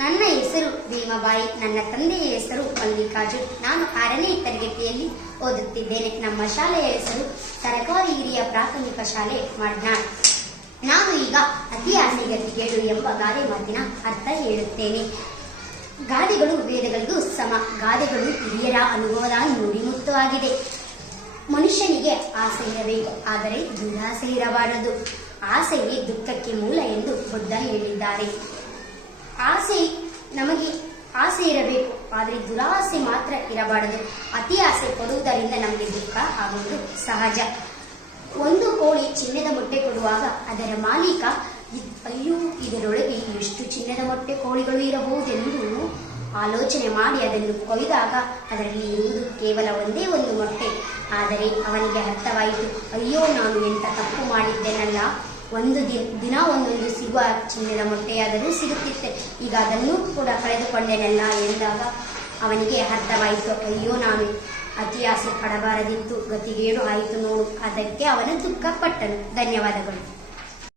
ನನ್ನ ಹೆಸರು ಭೀಮಾಬಾಯಿ. ನನ್ನ ತಂದೆಯ ಹೆಸರು ಮಲ್ಲಿಕಾರ್ಜುನ್. ನಾನು 6ನೇ ತರಗತಿಯಲ್ಲಿ ಓದುತ್ತಿದ್ದೇನೆ. ನಮ್ಮ ಶಾಲೆಯ ಹೆಸರು ಸರ್ಕಾರಿ ಹಿರಿಯ ಪ್ರಾಥಮಿಕ ಶಾಲೆ ಮಡ್ನಾಳ್. ನಾನು ಈಗ ಅತಿ ಆಸೆ ಗತಿಗೇಡು ಎಂಬ ಗಾದೆ ಮಾತಿನ ಅರ್ಥ ಹೇಳುತ್ತೇನೆ. ಗಾದೆಗಳು ವೇದಗಳಿಗೂ ಸಮ. ಗಾದೆಗಳು ಹಿರಿಯರ ಅನುಭವದ ನುಡಿಮುತ್ತು ಆಗಿದೆ. ಮನುಷ್ಯನಿಗೆ ಆಸೆ ಇರಬೇಕು, ಆದರೆ ದುರಾಸೆ ಇರಬಾರದು. ಆಸೆಯೇ ದುಃಖಕ್ಕೆ ಮೂಲ ಎಂದು ಬುದ್ಧ ಹೇಳಿದ್ದಾರೆ. ನಮಗೆ ಆಸೆ ಇರಬೇಕು, ಆದರೆ ದುರಾಸೆ ಮಾತ್ರ ಇರಬಾರದು. ಅತಿ ಆಸೆ ಪಡುವುದರಿಂದ ನಮಗೆ ದುಃಖ ಆಗುವುದು ಸಹಜ. ಒಂದು ಕೋಳಿ ಚಿನ್ನದ ಮೊಟ್ಟೆ ಕೊಡುವಾಗ ಅದರ ಮಾಲೀಕ ಅಯ್ಯೋ, ಇದರೊಳಗೆ ಎಷ್ಟು ಚಿನ್ನದ ಮೊಟ್ಟೆ ಕೋಳಿಗಳು ಇರಬಹುದೆಂದು ಆಲೋಚನೆ ಮಾಡಿ ಅದನ್ನು ಕೊಯ್ದಾಗ ಅದರಲ್ಲಿ ಇರುವುದು ಕೇವಲ ಒಂದೇ ಒಂದು ಮೊಟ್ಟೆ. ಆದರೆ ಅವನಿಗೆ ಅರ್ಥವಾಯಿತು, ಅಯ್ಯೋ, ನಾನು ಎಂಥ ತಪ್ಪು ಮಾಡಿದ್ದೇನಲ್ಲ. ಒಂದು ದಿನ ಒಂದೊಂದು ಸಿಗುವ ಚಿನ್ನದ ಮೊಟ್ಟೆಯಾದರೂ ಸಿಗುತ್ತಿತ್ತೆ, ಈಗ ಅದನ್ನು ಕೂಡ ಕಳೆದುಕೊಂಡೆನಲ್ಲ ಎಂದಾಗ ಅವನಿಗೆ ಅರ್ಥವಾಯಿತು, ಅಯ್ಯೋ, ನಾನು ಅತಿ ಆಸೆ ಪಡಬಾರದಿತ್ತು, ಗತಿಗೇಡು ಆಯಿತು ನೋಡು. ಅದಕ್ಕೆ ಅವನು ದುಃಖಪಟ್ಟನು. ಧನ್ಯವಾದಗಳು.